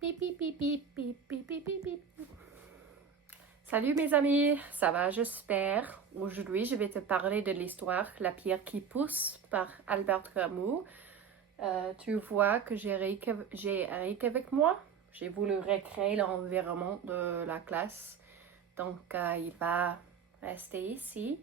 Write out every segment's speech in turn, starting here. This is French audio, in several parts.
Pip, pip, pip, pip, pip, pip, pip, pip, pip. Salut mes amis, ça va, j'espère. Aujourd'hui, je vais te parler de l'histoire La pierre qui pousse par Albert Camus. Tu vois que j'ai Eric avec moi. J'ai voulu recréer l'environnement de la classe, donc il va rester ici.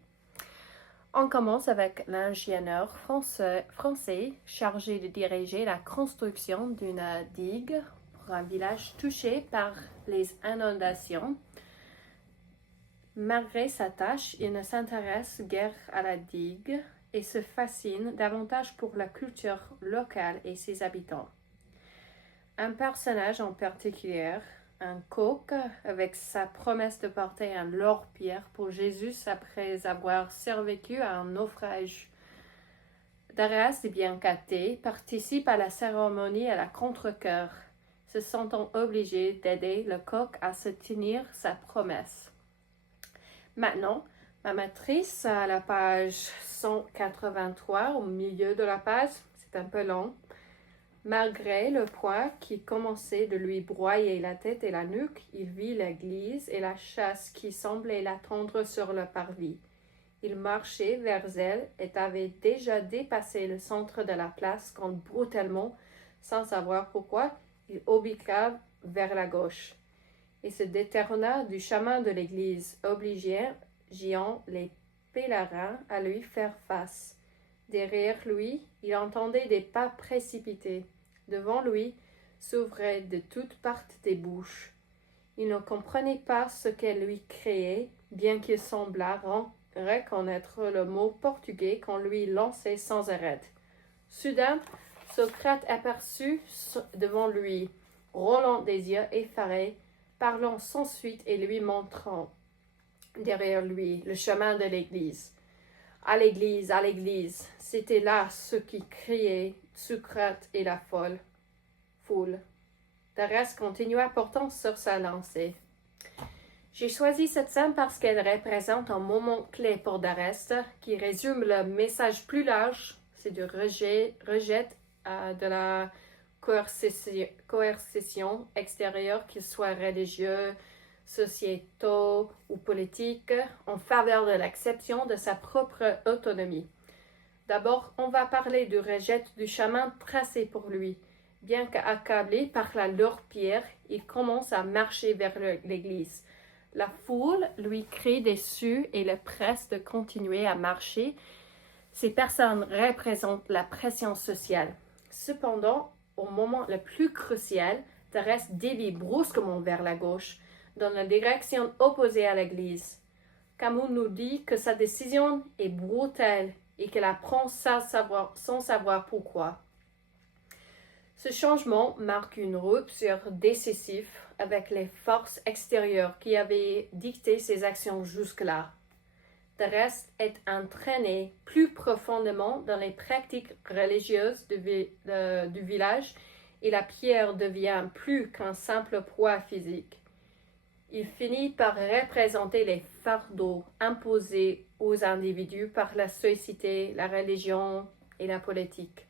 On commence avec l'ingénieur français chargé de diriger la construction d'une digue pour un village touché par les inondations. Malgré sa tâche, il ne s'intéresse guère à la digue et se fascine davantage pour la culture locale et ses habitants. Un personnage en particulier, un coq avec sa promesse de porter un lord-pierre pour Jésus après avoir survécu à un naufrage. Darius, bien caté, participe à la cérémonie à la contre-cœur, se sentant obligé d'aider le coq à se tenir sa promesse. Maintenant, ma matrice à la page 183, au milieu de la page, c'est un peu long. Malgré le poids qui commençait de lui broyer la tête et la nuque, il vit l'église et la chasse qui semblaient l'attendre sur le parvis. Il marchait vers elle et avait déjà dépassé le centre de la place quand brutalement, sans savoir pourquoi, il obliqua vers la gauche et se détourna du chemin de l'église, obligeant les pèlerins à lui faire face. Derrière lui, il entendait des pas précipités. Devant lui s'ouvraient de toutes parts des bouches. Il ne comprenait pas ce qu'elles lui criaient, bien qu'il semblât reconnaître le mot portugais qu'on lui lançait sans arrêt. Soudain, Socrate aperçut devant lui, roulant des yeux effarés, parlant sans suite et lui montrant derrière lui le chemin de l'église. À l'église, à l'église, c'était là ce qui criait Socrate et la foule. Darius continua pourtant sur sa lancée. J'ai choisi cette scène parce qu'elle représente un moment clé pour Darius qui résume le message plus large, c'est du rejet de la coercition extérieure, qu'il soit religieux, sociétaux ou politique, en faveur de l'acceptation de sa propre autonomie. D'abord, on va parler du rejet du chemin tracé pour lui. Bien qu'accablé par la lourde pierre, il commence à marcher vers l'église. La foule lui crie dessus et le presse de continuer à marcher. Ces personnes représentent la pression sociale. Cependant, au moment le plus crucial, Thérèse dévie brusquement vers la gauche, dans la direction opposée à l'église. Camus nous dit que sa décision est brutale et qu'elle apprend sans savoir pourquoi. Ce changement marque une rupture décisive avec les forces extérieures qui avaient dicté ses actions jusque-là. Thérèse est entraînée plus profondément dans les pratiques religieuses du village et la pierre devient plus qu'un simple poids physique. Il finit par représenter les fardeaux imposés aux individus par la société, la religion et la politique.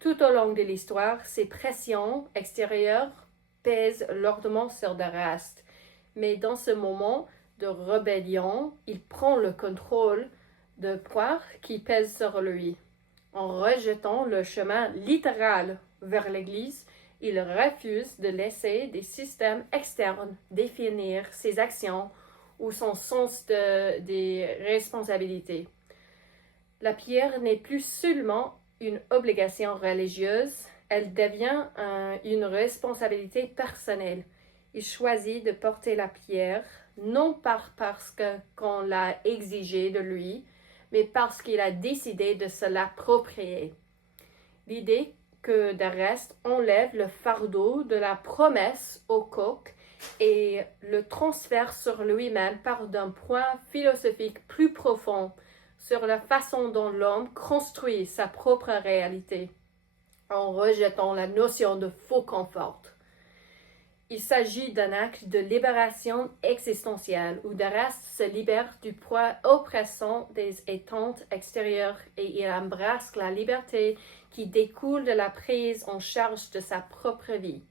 Tout au long de l'histoire, ces pressions extérieures pèsent lourdement sur Darius, mais dans ce moment de rébellion, il prend le contrôle de poids qui pèse sur lui. En rejetant le chemin littéral vers l'Église, il refuse de laisser des systèmes externes définir ses actions ou son sens des responsabilités. La pierre n'est plus seulement une obligation religieuse, elle devient une responsabilité personnelle. Il choisit de porter la pierre, non parce qu'on l'a exigé de lui, mais parce qu'il a décidé de se l'approprier. L'idée que Darius enlève le fardeau de la promesse au coq et le transfère sur lui-même part d'un point philosophique plus profond sur la façon dont l'homme construit sa propre réalité, en rejetant la notion de faux confort. Il s'agit d'un acte de libération existentielle où Darius se libère du poids oppressant des attentes extérieures et il embrasse la liberté qui découle de la prise en charge de sa propre vie.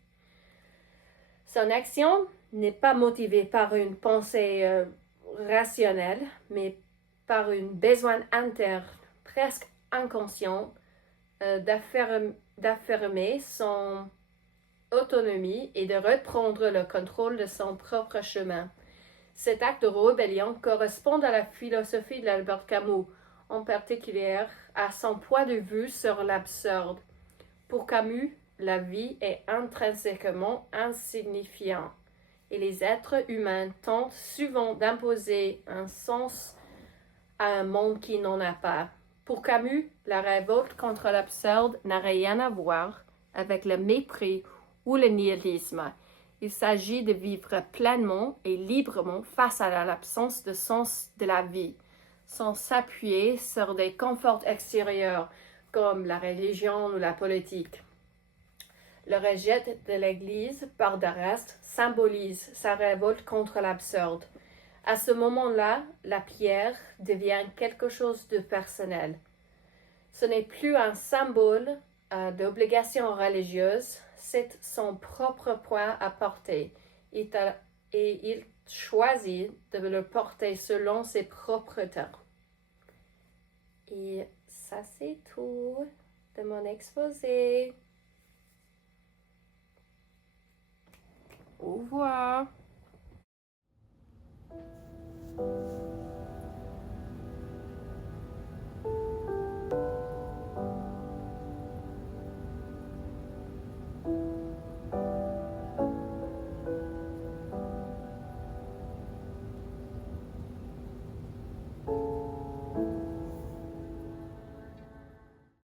Son action n'est pas motivée par une pensée rationnelle, mais par un besoin interne, presque inconscient, d'affirmer son autonomie et de reprendre le contrôle de son propre chemin. Cet acte de rébellion correspond à la philosophie d'Albert Camus, en particulier à son point de vue sur l'absurde. Pour Camus, la vie est intrinsèquement insignifiante et les êtres humains tentent souvent d'imposer un sens à un monde qui n'en a pas. Pour Camus, la révolte contre l'absurde n'a rien à voir avec le mépris ou le nihilisme. Il s'agit de vivre pleinement et librement face à l'absence de sens de la vie, sans s'appuyer sur des conforts extérieurs comme la religion ou la politique. Le rejet de l'Église par de reste symbolise sa révolte contre l'absurde. À ce moment-là, la pierre devient quelque chose de personnel. Ce n'est plus un symbole d'obligation religieuse, c'est son propre point à porter. Et il choisit de le porter selon ses propres termes. Et ça, c'est tout de mon exposé. Au revoir.